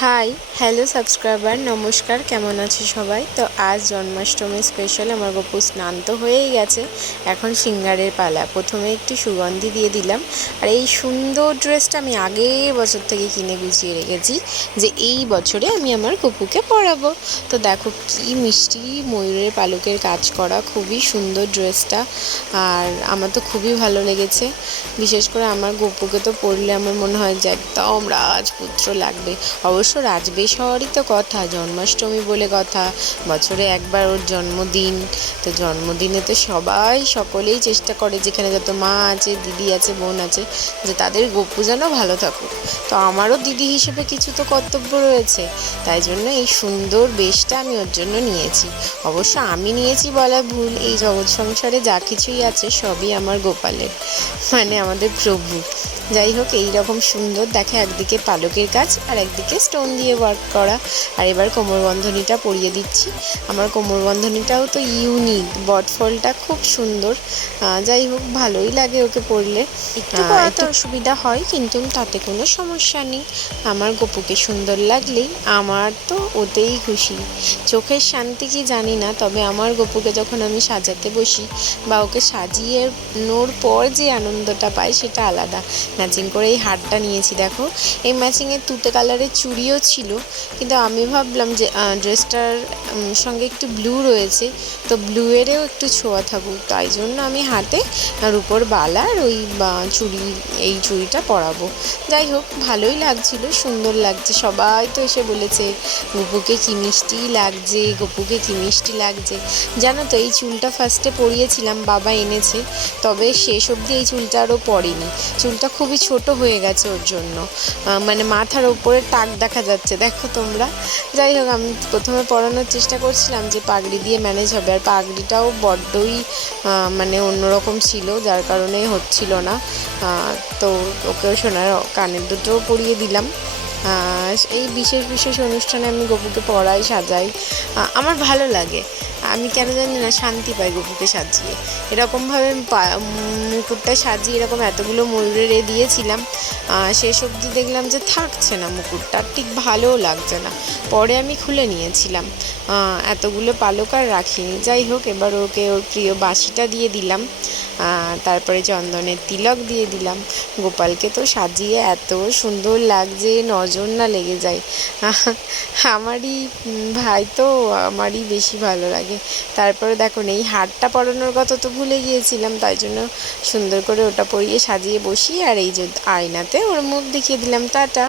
High, hello subscriber, নমস্কার। কেমন আছো সবাই? তো আজ জন্মাষ্টমী স্পেশাল আমার গপু স্নান তো হয়েই গেছে, এখন সিঙ্গারের পালা। প্রথমে একটু সুগন্ধি দিয়ে দিলাম। আর এই সুন্দর ড্রেসটা আমি আগের বছর থেকে কিনে গুছিয়ে রেখেছি যে এই বছরে আমি আমার গপুকে পরাবো। তো দেখো কি মিষ্টি ময়ূরের পালকের কাজ করা, খুবই সুন্দর ড্রেসটা। আর আমার তো খুবই ভালো লেগেছে। বিশেষ করে আমার গপুকে তো পরলে আমার মনে হয় যে একদম রাজপুত্র লাগবে। অবশ্য রাজবেশ হওয়ারই তো কথা, জন্মাষ্টমী বলে কথা, বছরে একবার ওর জন্মদিন। তো জন্মদিনে তো সকলেই চেষ্টা করে, যেখানে যত মা আছে, দিদি আছে, বোন আছে, যে তাদের গপু যেন ভালো থাকুক। তো আমারও দিদি হিসেবে কিছু তো কর্তব্য রয়েছে, তাই জন্য এই সুন্দর বেশটা আমি ওর জন্য নিয়েছি। অবশ্য আমি নিয়েছি বলা ভুল, এই জগৎ সংসারে যা কিছুই আছে সবই আমার গোপালের, মানে আমাদের প্রভু। যাই হোক, এইরকম সুন্দর দেখে একদিকে পালকের কাজ আর একদিকে স্টোন দিয়ে ওয়ার্ক করা। আর এবার কোমরবন্ধনীটা পরিয়ে দিচ্ছি। আমার কোমরবন্ধনীটাও তো ইউনিক, বটফলটা খুব সুন্দর। যাই হোক, ভালোই লাগে ওকে পরলে। একটু অসুবিধা হয়, কিন্তু তাতে কোনো সমস্যা নেই। আমার গপুকে সুন্দর লাগলেই আমার তো ওতেই খুশি। চোখের শান্তি কি জানি না, তবে আমার গপুকে যখন আমি সাজাতে বসি বা ওকে সাজিয়ে নোর পর যে আনন্দটা পাই সেটা আলাদা। ম্যাচিং করে এই হারটা নিয়েছি, দেখো এই ম্যাচিংয়ের তুতে কালারের চুড়িও ছিল, কিন্তু আমি ভাবলাম যে ড্রেসটার সঙ্গে একটু ব্লু রয়েছে, তো ব্লুয়েরও একটু ছোঁয়া থাকুক, তাই জন্য আমি হাতে রূপোর বালার ওই এই চুড়িটা পরাবো। যাই হোক, ভালোই লাগছিল, সুন্দর লাগছে। সবাই তো এসে বলেছে গপুকে কি মিষ্টি লাগছে, গপুকে কি মিষ্টি লাগছে। জানো তো, এই চুলটা ফার্স্টে পরিয়েছিলাম, বাবা এনেছে, তবে শেষ অবধি এই চুলটা আরও পড়েনি। চুলটা খুবই ছোট হয়ে গেছে ওর জন্য, মানে মাথার ওপরে টাক দেখা যাচ্ছে, দেখো তোমরা। যাই হোক, আমি প্রথমে পরানোর চেষ্টা করছিলাম যে পাগড়ি দিয়ে ম্যানেজ হবে, আর পাগড়িটাও বড্ডই মানে অন্যরকম ছিল, যার কারণে হচ্ছিল না। তো ওকেও সোনার কানের দুটোও পরিয়ে দিলাম। এই বিশেষ বিশেষ অনুষ্ঠানে আমি গপুকে পরাই, সাজাই, আমার ভালো লাগে। আমি কেন জানি না শান্তি পাই গপুকে সাজিয়ে। এরকমভাবে মুকুটটা সাজিয়ে এরকম এতগুলো ময়ূরের দিয়েছিলাম, শেষ অবধি দেখলাম যে থাকছে না মুকুটটা, ঠিক ভালোও লাগছে না। পরে আমি খুলে নিয়েছিলাম, এতগুলো পালক আর রাখিনি। যাই হোক, এবার ওকে ওর প্রিয় বাঁশিটা দিয়ে দিলাম, তারপরে চন্দনের তিলক দিয়ে দিলাম। গোপালকে তো সাজিয়ে এত সুন্দর লাগছে, নজর না লেগে যায়। আমারই ভাই তো, আমারই বেশি ভালো লাগে। তারপরে দেখো, এই হারটা পরানোর কথা তো ভুলে গিয়েছিলাম, তাই জন্য সুন্দর করে ওটা পরিয়ে সাজিয়ে বসি, আর এই যে আয়নাতে ওর মুখ দেখিয়ে দিলাম। টাটা।